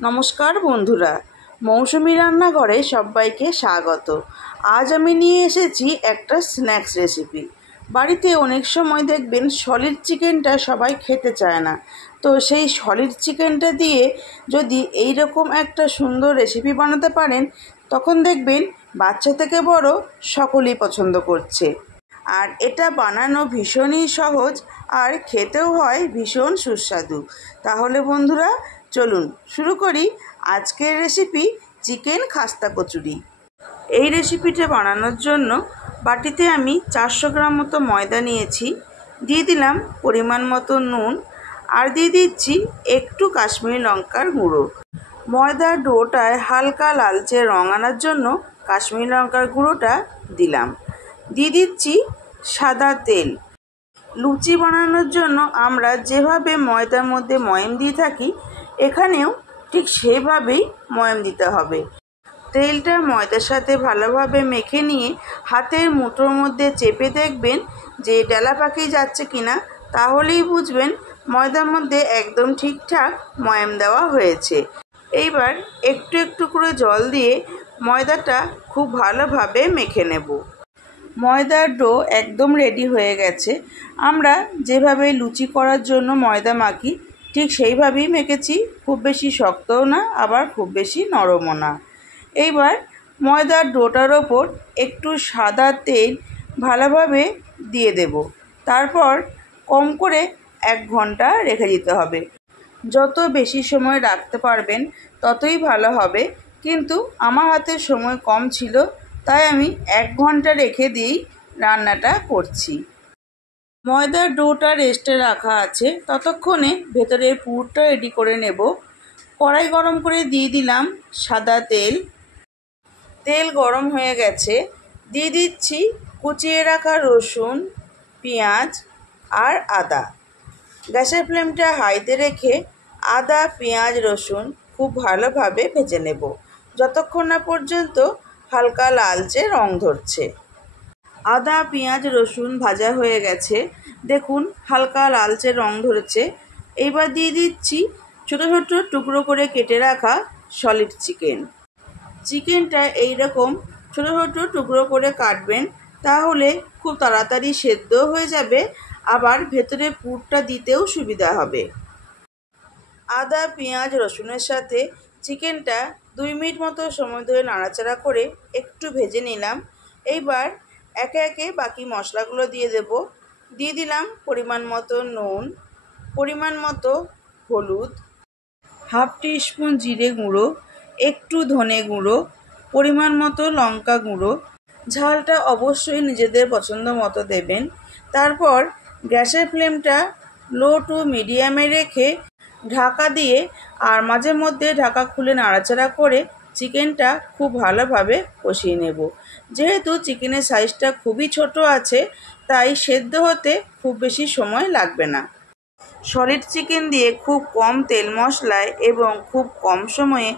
নমস্কার বন্ধুরা, মৌসুমী রান্নাঘরে সবাইকে স্বাগত। আজ আমি নিয়ে এসেছি একটা স্ন্যাক্স রেসিপি। বাড়িতে অনেক সময় দেখবেন সলিড চিকেনটা সবাই খেতে চায় না, তো সেই সলিড চিকেনটা দিয়ে যদি এই রকম একটা সুন্দর রেসিপি বানাতে পারেন, তখন দেখবেন বাচ্চা থেকে বড় সকলেই পছন্দ করছে। আর এটা বানানো ভীষণই সহজ আর খেতেও হয় ভীষণ সুস্বাদু। তাহলে বন্ধুরা চলুন শুরু করি আজকের রেসিপি, চিকেন খাস্তা কচুরি। এই রেসিপিটা বানানোর জন্য বাটিতে আমি 400 গ্রাম মতো ময়দা নিয়েছি, দিয়ে দিলাম পরিমাণ মতো নুন, আর দিয়ে দিচ্ছি একটু কাশ্মীরি লঙ্কার গুঁড়ো। ময়দার ডোটায় হালকা লালচে রং আনার জন্য কাশ্মীরি লঙ্কার গুঁড়োটা দিলাম। দিয়ে দিচ্ছি সাদা তেল। লুচি বানানোর জন্য আমরা যেভাবে ময়দার মধ্যে ময়াম দিয়ে থাকি, এখানেও ঠিক সেভাবেই ময়াম দিতে হবে। তেলটা ময়দার সাথে ভালোভাবে মেখে নিয়ে হাতের মুঠোর মধ্যে চেপে দেখবেন যে ডেলা পাকিয়ে যাচ্ছে কিনা, তাহলেই বুঝবেন ময়দার মধ্যে একদম ঠিকঠাক ময়াম দেওয়া হয়েছে। এইবার একটু একটু করে জল দিয়ে ময়দাটা খুব ভালোভাবে মেখে নেব। ময়দার ডো একদম রেডি হয়ে গেছে। আমরা যেভাবে লুচি করার জন্য ময়দা মাখি, ঠিক সেইভাবেই মেখেছি। খুব বেশি শক্তও না, আবার খুব বেশি নরমও না। এইবার ময়দার ডোটার ওপর একটু সাদা তেল ভালোভাবে দিয়ে দেব। তারপর কম করে 1 ঘন্টা রেখে দিতে হবে। যত বেশি সময় রাখতে পারবেন ততই ভালো হবে, কিন্তু আমার হাতে সময় কম ছিল, তাই আমি 1 ঘন্টা রেখে দিয়েই রান্নাটা করছি। ময়দার ডোটা রেস্টে রাখা আছে, ততক্ষণে ভেতরের পুরটা রেডি করে নেব। কড়াই গরম করে দিয়ে দিলাম সাদা তেল। তেল গরম হয়ে গেছে, দিয়ে দিচ্ছি কুচিয়ে রাখা রসুন, পেঁয়াজ আর আদা। গ্যাসের ফ্লেমটা হাইতে রেখে আদা, পেঁয়াজ, রসুন খুব ভালোভাবে ভেজে নেব, যতক্ষণ না পর্যন্ত হালকা লালচে রং ধরছে। আদা, পেঁয়াজ, রসুন ভাজা হয়ে গেছে, দেখুন হালকা লালচে রং ধরেছে। এইবার দিয়ে দিচ্ছি ছোটো ছোটো টুকরো করে কেটে রাখা সলিড চিকেন। চিকেনটা এইরকম ছোটো ছোটো টুকরো করে কাটবেন, তাহলে খুব তাড়াতাড়ি সেদ্ধ হয়ে যাবে, আবার ভেতরে পুরটা দিতেও সুবিধা হবে। আদা, পেঁয়াজ, রসুনের সাথে চিকেনটা 2 মিনিট মতো সময় ধরে নাড়াচাড়া করে একটু ভেজে নিলাম। এইবার একে একে বাকি মশলাগুলো দিয়ে দেব। দিয়ে দিলাম পরিমাণ মতো নুন, পরিমাণ মতো হলুদ, হাফ টিস্পুন জিরে গুঁড়ো, একটু ধনে গুঁড়ো, পরিমাণ মতো লঙ্কা গুঁড়ো। ঝালটা অবশ্যই নিজেদের পছন্দ মতো দেবেন। তারপর গ্যাসের ফ্লেমটা লো টু মিডিয়ামে রেখে ঢাকা দিয়ে আর মাঝে মধ্যে ঢাকা খুলে নাড়াচাড়া করে চিকেনটা খুব ভালোভাবে কষিয়ে নেব। যেহেতু চিকেনের সাইজটা খুবই ছোট আছে, তাই সেদ্ধ হতে খুব বেশি সময় লাগবে না। সলিড চিকেন দিয়ে খুব কম তেল মশলায় এবং খুব কম সময়ে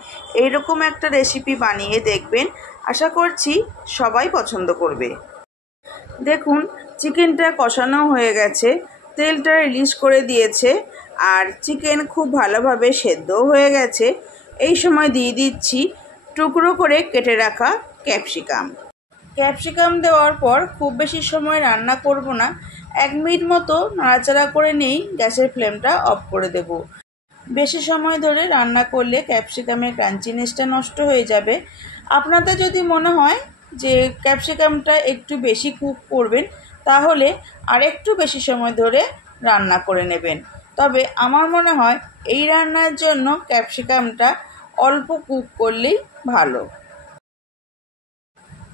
এইরকম একটা রেসিপি বানিয়ে দেখবেন, আশা করছি সবাই পছন্দ করবে। দেখুন চিকেনটা কষানো হয়ে গেছে, তেলটা রিলিজ করে দিয়েছে, আর চিকেন খুব ভালোভাবে সেদ্ধও হয়ে গেছে। এই সময় দিয়ে দিচ্ছি টুকরো করে কেটে রাখা ক্যাপসিকাম। ক্যাপসিকাম দেওয়ার পর খুব বেশি সময় রান্না করব না, 1 মিনিট মতো নাড়াচাড়া করে নিয়েই গ্যাসের ফ্লেমটা অফ করে দেব। বেশি সময় ধরে রান্না করলে ক্যাপসিকামের ক্রাঞ্চিনেসটা নষ্ট হয়ে যাবে। আপনাদের যদি মনে হয় যে ক্যাপসিকামটা একটু বেশি কুক করবেন, তাহলে আর একটু বেশি সময় ধরে রান্না করে নেবেন। তবে আমার মনে হয় এই রান্নার জন্য ক্যাপসিকামটা অল্প কুক করলেই ভালো।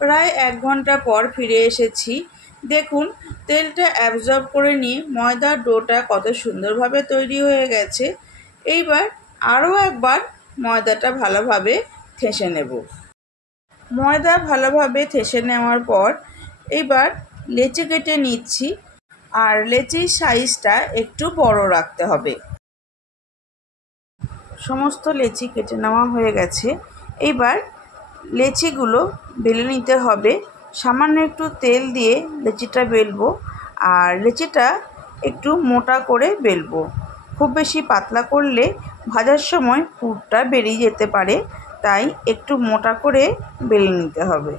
প্রায় 1 ঘন্টা পর ফিরে এসেছি। দেখুন তেলটা অ্যাবজর্ব করে নিয়ে ময়দার ডোটা কত সুন্দরভাবে তৈরি হয়ে গেছে। এইবার আরও একবার ময়দাটা ভালোভাবে ঠেসে নেব। ময়দা ভালোভাবে ঠেসে নেওয়ার পর এইবার লেচি কেটে নিচ্ছি, আর লেচির সাইজটা একটু বড় রাখতে হবে। সমস্ত লেচি কেটে নেওয়া হয়ে গেছে। এইবার লেচিগুলো বেলে নিতে হবে। সামান্য একটু তেল দিয়ে লেচিটা বেলবো, আর লেচিটা একটু মোটা করে বেলবো। খুব বেশি পাতলা করলে ভাজার সময় পুরটা বেরিয়ে যেতে পারে, তাই একটু মোটা করে বেলে নিতে হবে।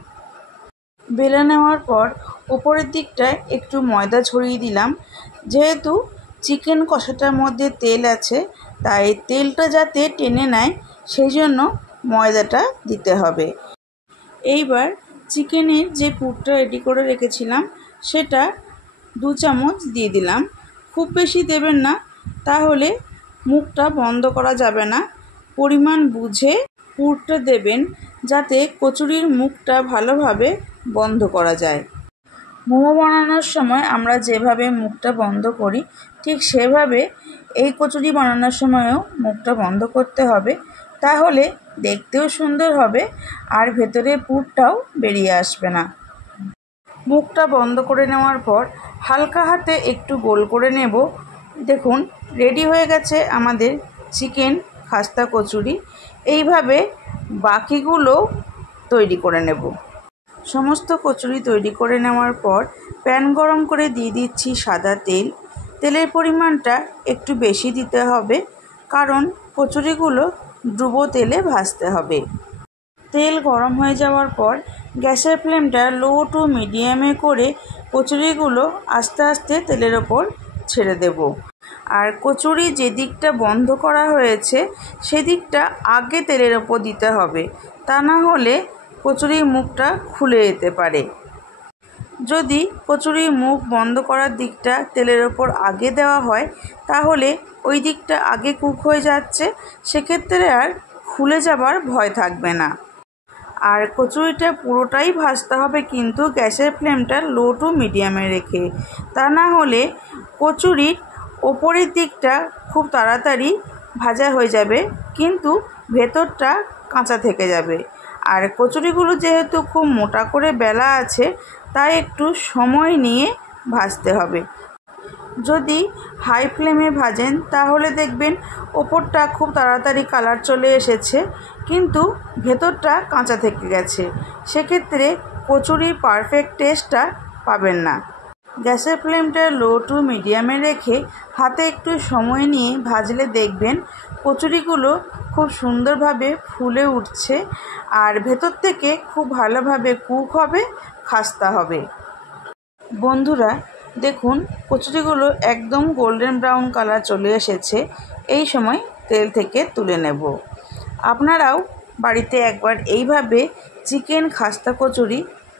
বেলে নেওয়ার পর উপরের দিকটায় একটু ময়দা ছড়িয়ে দিলাম। যেহেতু চিকেন কষাটার মধ্যে তেল আছে, তাই তেলটা যাতে টেনে নেয় সেই জন্য ময়দাটা দিতে হবে। এইবার চিকেনের যে পুরটা রেডি করে রেখেছিলাম সেটা 2 চামচ দিয়ে দিলাম। খুব বেশি দেবেন না, তাহলে মুখটা বন্ধ করা যাবে না। পরিমাণ বুঝে পুরটা দেবেন, যাতে কচুরির মুখটা ভালোভাবে বন্ধ করা যায়। মোমো বানানোর সময় আমরা যেভাবে মুখটা বন্ধ করি, ঠিক সেভাবে এই কচুরি বানানোর সময়ও মুখটা বন্ধ করতে হবে, তাহলে দেখতেও সুন্দর হবে আর ভেতরে পুরটাও বেরিয়ে আসবে না। মুখটা বন্ধ করে নেওয়ার পর হালকা হাতে একটু গোল করে নেব। দেখুন, রেডি হয়ে গেছে আমাদের চিকেন খাস্তা কচুরি। এইভাবে বাকিগুলো তৈরি করে নেব। সমস্ত কচুরি তৈরি করে নেওয়ার পর প্যান গরম করে দিয়ে দিচ্ছি সাদা তেল। তেলের পরিমাণটা একটু বেশি দিতে হবে, কারণ কচুরিগুলো ডুবো তেলে ভাজতে হবে। তেল গরম হয়ে যাওয়ার পর গ্যাসের ফ্লেমটা লো টু মিডিয়ামে করে কচুরিগুলো আস্তে আস্তে তেলের ওপর ছেড়ে দেব। আর কচুরি যে দিকটা বন্ধ করা হয়েছে সেদিকটা আগে তেলের ওপর দিতে হবে, তা না হলে কচুরির মুখটা খুলে যেতে পারে। যদি কচুরির মুখ বন্ধ করার দিকটা তেলের ওপর আগে দেওয়া হয়, তাহলে ওই দিকটা আগে কুক হয়ে যাচ্ছে, সেক্ষেত্রে আর খুলে যাবার ভয় থাকবে না। আর কচুরিটা পুরোটাই ভাজতে হবে, কিন্তু গ্যাসের ফ্লেমটা লো টু মিডিয়ামে রেখে, তা না হলে কচুরির ওপরের দিকটা খুব তাড়াতাড়ি ভাজা হয়ে যাবে, কিন্তু ভেতরটা কাঁচা থেকে যাবে। আর কচুরিগুলো যেহেতু খুব মোটা করে বেলা আছে, তাই একটু সময় নিয়ে ভাজতে হবে। যদি হাই ফ্লেমে ভাজেন তাহলে দেখবেন ওপরটা খুব তাড়াতাড়ি কালার চলে এসেছে, কিন্তু ভেতরটা কাঁচা থেকে গেছে, সেক্ষেত্রে কচুরির পারফেক্ট টেস্টটা পাবেন না। গ্যাসের ফ্লেমটা লো টু মিডিয়ামে রেখে হাতে একটু সময় নিয়ে ভাজলে দেখবেন কচুরিগুলো খুব সুন্দরভাবে ফুলে উঠছে আর ভেতর থেকে খুব ভালোভাবে কুক হবে, খাস্তা হবে। বন্ধুরা দেখুন, কচুরিগুলো একদম গোল্ডেন ব্রাউন কালার চলে এসেছে। এই সময় তেল থেকে তুলে নেব। আপনারাও বাড়িতে একবার এইভাবে চিকেন খাস্তা কচুরি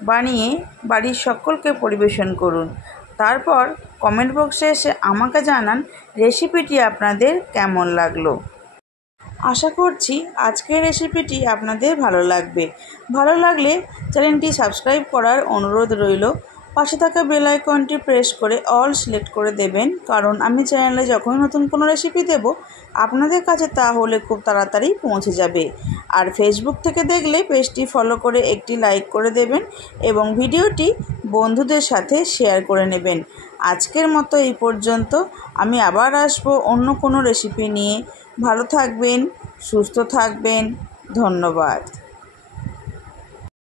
বানিয়ে বাড়ির সকলকে পরিবেশন করুন। তারপর কমেন্ট বক্সে এসে আমাকে জানান রেসিপিটি আপনাদের কেমন লাগলো। আশা করছি আজকের রেসিপিটি আপনাদের ভালো লাগবে। ভালো লাগলে চ্যানেলটি সাবস্ক্রাইব করার অনুরোধ রইল। পাশে থাকা বেল আইকনটি প্রেস করে অল সিলেক্ট করে দেবেন, কারণ আমি চ্যানেলে যখনই নতুন কোনো রেসিপি দেব আপনাদের কাছে তাহলে খুব তাড়াতাড়ি পৌঁছে যাবে। আর ফেসবুক থেকে দেখলে পেজটি ফলো করে একটি লাইক করে দেবেন এবং ভিডিওটি বন্ধুদের সাথে শেয়ার করে নেবেন। আজকের মতো এই পর্যন্ত। আমি আবার আসবো অন্য কোনো রেসিপি নিয়ে। ভালো থাকবেন, সুস্থ থাকবেন। ধন্যবাদ।